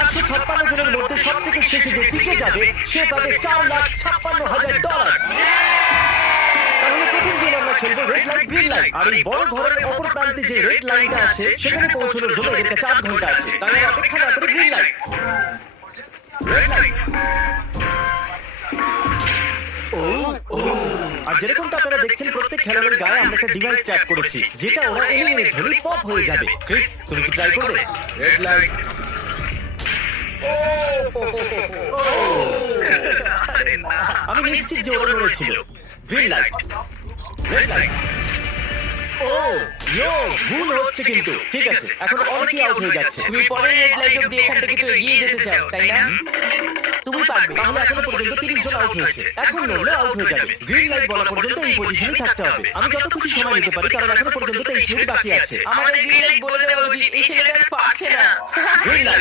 456 জনের মধ্যে সব থেকে শেষে যে টিকে যাবে সে পাবে $4,56,000। তাহলে প্রথম গেম আমরা খেলবো রেড লাইট গ্রিন লাইট। আর এই বড় ঘরের অপর প্রান্তে যে রেড লাইনটা আছে সেখানে পৌঁছানোর জন্য এদের কাছে 8 ঘন্টা আছে। তাই আমরা অপেক্ষা না করে গ্রিন লাইট, রেড লাইট। আর যেরকমটা আপনারা দেখছেন প্রত্যেক খেলোয়াড়ের গায়ে আমরা একটা ডিভাইস ট্যাপ করেছি যেটা ওরা এলিমিনেট হলে পপ হয়ে যাবে। ক্রিস, তুমি কি ট্রাই করবে? Red light. আমি নিশ্চিত যে ওরা লড়েছিল। Green light, red light. ও ইয়ো, ভুল হচ্ছে কিন্তু। ঠিক আছে, এখন অনেকেই আউট হয়ে যাচ্ছে। তুমি পরের রেড লাইট অব্দি এখান থেকে তো এগিয়ে যেতে চাও, তাই না? তুমি পারবে। তাহলে এখনো পর্যন্ত 30 জন আউট হয়েছে। এখন লড়লে আউট হয়ে যাবে। গ্রিন লাইট বলা পর্যন্ত এই পজিশনে থাকতে হবে। আমি যত খুশি সময় নিতে পারি কারণ এখনো পর্যন্ত 23 মিনিট বাকি আছে। আমাদের গ্রিন লাইট বলে দেওয়া উচিত, এই ছেলেটা পারছে না। Green light.